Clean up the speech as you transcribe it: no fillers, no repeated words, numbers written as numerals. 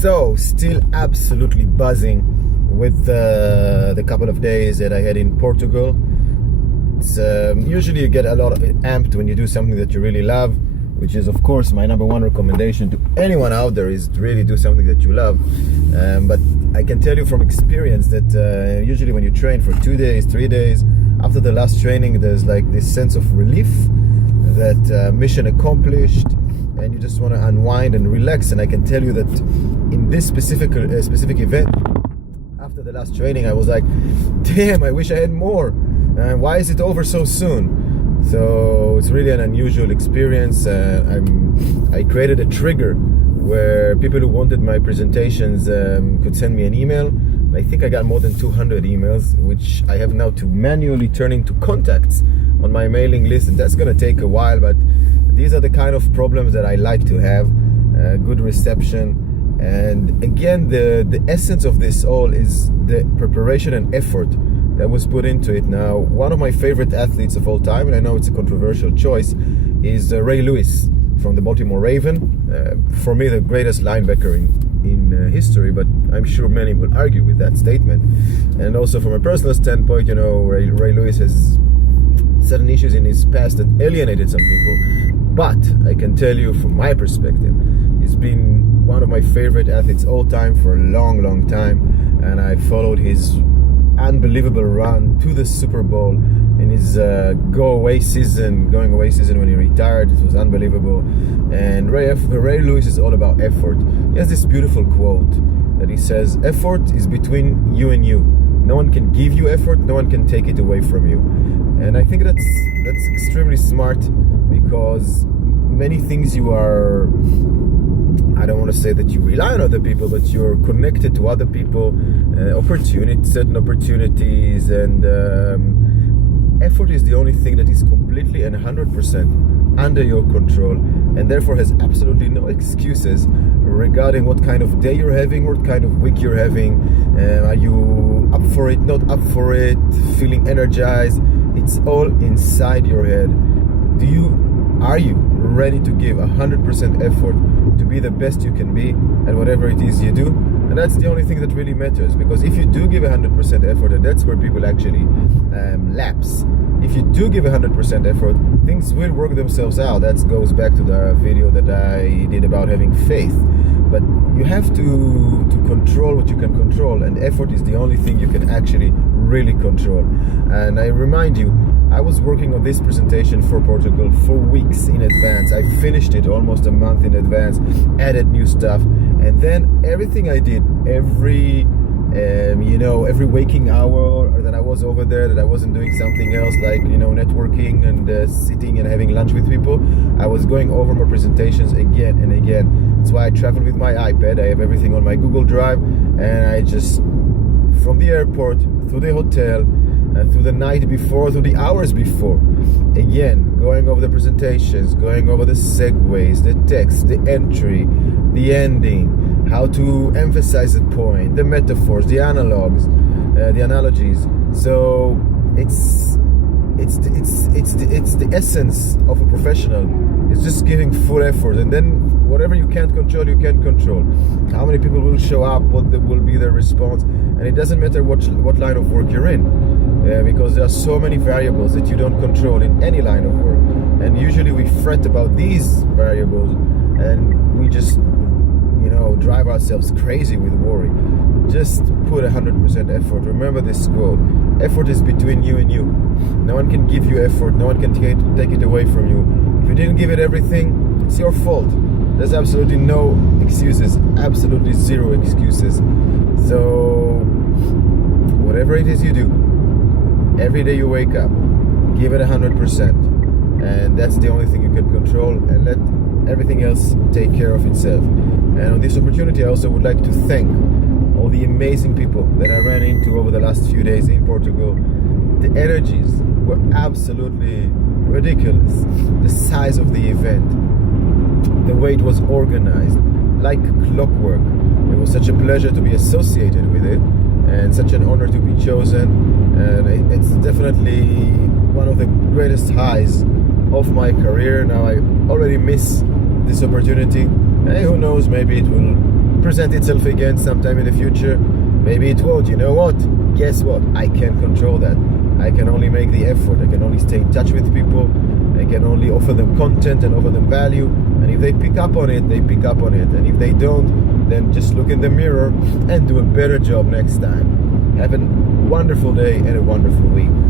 So, still absolutely buzzing with the couple of days that I had in Portugal. It's, usually you get a lot amped when you do something that you really love, which is of course my number one recommendation to anyone out there, is to really do something that you love. But I can tell you from experience that usually when you train for 2 days, 3 days, after the last training there's like this sense of relief that mission accomplished, and you just want to unwind and relax. And I can tell you that in this specific event, after the last training, I was like, damn, I wish I had more. Why is it over so soon? So it's really an unusual experience. I created a trigger where people who wanted my presentations could send me an email. I think I got more than 200 emails, which I have now to manually turn into contacts on my mailing list, and that's going to take a while, but these are the kind of problems that I like to have. Good reception, and again, the essence of this all is the preparation and effort that was put into it. Now, one of my favorite athletes of all time, and I know it's a controversial choice, is Ray Lewis from the Baltimore Raven. For me, the greatest linebacker in history, but I'm sure many will argue with that statement. And also from a personal standpoint, you know, Ray Lewis has certain issues in his past that alienated some people. But I can tell you from my perspective, he's been one of my favorite athletes all time for a long, long time. And I followed his unbelievable run to the Super Bowl in his going away season when he retired. It was unbelievable. And Ray Lewis is all about effort. He has this beautiful quote that he says, effort is between you and you. No one can give you effort, no one can take it away from you. And I think that's extremely smart, because many things you are, I don't want to say that you rely on other people, but you're connected to other people, certain opportunities, and effort is the only thing that is completely and 100% under your control, and therefore has absolutely no excuses regarding what kind of day you're having, what kind of week you're having. Are you up for it, not up for it, feeling energized? It's all inside your head. Are you ready to give 100% effort to be the best you can be at whatever it is you do? And that's the only thing that really matters, because if you do give 100% effort, and that's where people actually lapse. If you do give 100% effort, things will work themselves out. That goes back to the video that I did about having faith. But you have to control what you can control, and effort is the only thing you can actually really control. And I remind you, I was working on this presentation for Portugal for weeks in advance. I finished it almost a month in advance, added new stuff, and then everything I did, every waking hour that I was over there, that I wasn't doing something else like, networking and sitting and having lunch with people, I was going over my presentations again and again. That's why I travel with my iPad. I have everything on my Google Drive, and I just, from the airport, through the hotel, through the night before, through the hours before, again, going over the presentations, going over the segues, the text, the entry, the ending, how to emphasize the point, the metaphors, the analogs, the analogies. So it's the essence of a professional. It's just giving full effort, and then whatever you can't control, you can't control. How many people will show up, what will be their response, and it doesn't matter what line of work you're in, because there are so many variables that you don't control in any line of work. And usually we fret about these variables, and we just drive ourselves crazy with worry. Just put 100% effort. Remember this quote: effort is between you and you. No one can give you effort, no one can take it away from you. If you didn't give it everything, it's your fault. There's absolutely no excuses, absolutely zero excuses. So whatever it is you do, every day you wake up, give it 100%, and that's the only thing you can control, and let everything else take care of itself. And on this opportunity, I also would like to thank all the amazing people that I ran into over the last few days in Portugal. The energies were absolutely ridiculous. The size of the event, the way it was organized, like clockwork. It was such a pleasure to be associated with it, and such an honor to be chosen. And it's definitely one of the greatest highs of my career. Now I already miss this opportunity. Hey, who knows, maybe it will present itself again sometime in the future. Maybe it won't. You know what? Guess what? I can't control that. I can only make the effort. I can only stay in touch with people. I can only offer them content and offer them value. And if they pick up on it, they pick up on it. And if they don't, then just look in the mirror and do a better job next time. Have a wonderful day and a wonderful week.